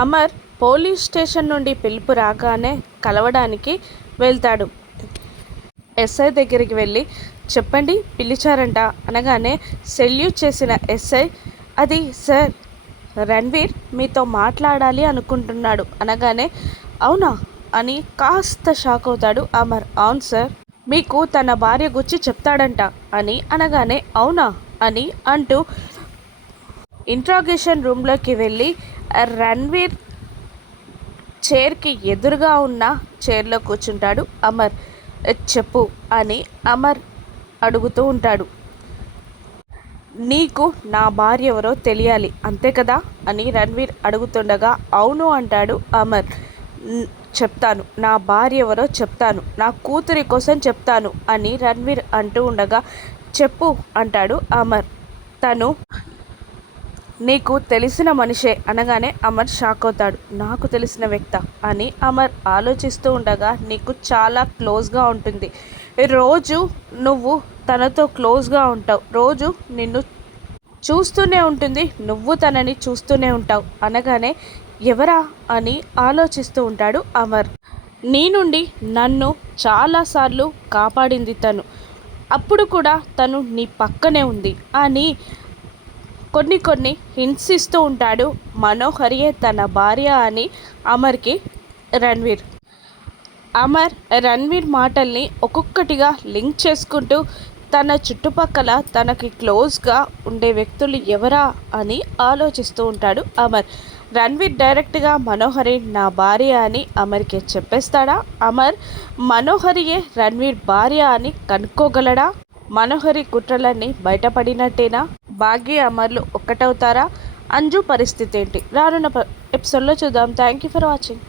Amar police station నుండి పిలుపు రాగానే కలవడానికి వెళ్తాడు. ఎస్ఐ దగ్గరికి వెళ్ళి చెప్పండి పిలిచారంట అనగానే సెల్యూట్ చేసిన ఎస్ఐ అది సార్ రణ్వీర్ మీతో మాట్లాడాలి అనుకుంటున్నాడు అనగానే అవునా అని కాస్త షాక్ అవుతాడు అమర్. అవును సార్ మీకు తన భార్య గురించి చెప్తాడంట అని అనగానే అవునా అని అంటూ ఇంట్రాగేషన్ రూమ్లోకి వెళ్ళి రణ్వీర్ చైర్కి ఎదురుగా ఉన్న చైర్లో కూర్చుంటాడు అమర్. చెప్పు అని అమర్ అడుగుతూ ఉంటాడు. నీకు నా భార్య ఎవరో తెలియాలి అంతే కదా అని రణ్వీర్ అడుగుతుండగా అవును అంటాడు అమర్. చెప్తాను నా భార్య ఎవరో చెప్తాను, నా కూతురి కోసం చెప్తాను అని రణ్వీర్ అంటూ ఉండగా చెప్పు అంటాడు అమర్. తను నీకు తెలిసిన మనిషే అనగానే అమర్ షాక్ అవుతాడు. నాకు తెలిసిన వ్యక్త అని అమర్ ఆలోచిస్తూ ఉండగా నీకు చాలా క్లోజ్గా ఉంటుంది, రోజు నువ్వు తనతో క్లోజ్గా ఉంటావు, రోజు నిన్ను చూస్తూనే ఉంటుంది, నువ్వు తనని చూస్తూనే ఉంటావు అనగానే ఎవరా అని ఆలోచిస్తూ ఉంటాడు అమర్. నీ నుండి నన్ను చాలాసార్లు కాపాడింది తను, అప్పుడు కూడా తను నీ పక్కనే ఉంది అని కొన్ని హింట్స్ ఇస్తూ ఉంటాడు. మనోహరియే తన భార్య అని అమర్కి రణ్వీర్. అమర్ రణ్వీర్ మాటల్ని ఒక్కొక్కటిగా లింక్ చేసుకుంటూ తన చుట్టుపక్కల తనకి క్లోజ్గా ఉండే వ్యక్తులు ఎవరా అని ఆలోచిస్తూ ఉంటాడు అమర్. రణ్వీర్ డైరెక్ట్గా మనోహరి నా భార్య అని అమర్కి చెప్పేస్తాడా? అమర్ మనోహరియే రణ్వీర్ భార్య అని కనుక్కోగలడా? మనోహరి కుట్రలన్నీ బయటపడినట్టేనా? భాగ్య అమర్లు ఒక్కటవుతారా? అంజు పరిస్థితి ఏంటి? రానున్న ఎపిసోడ్లో చూద్దాం. Thank you for watching.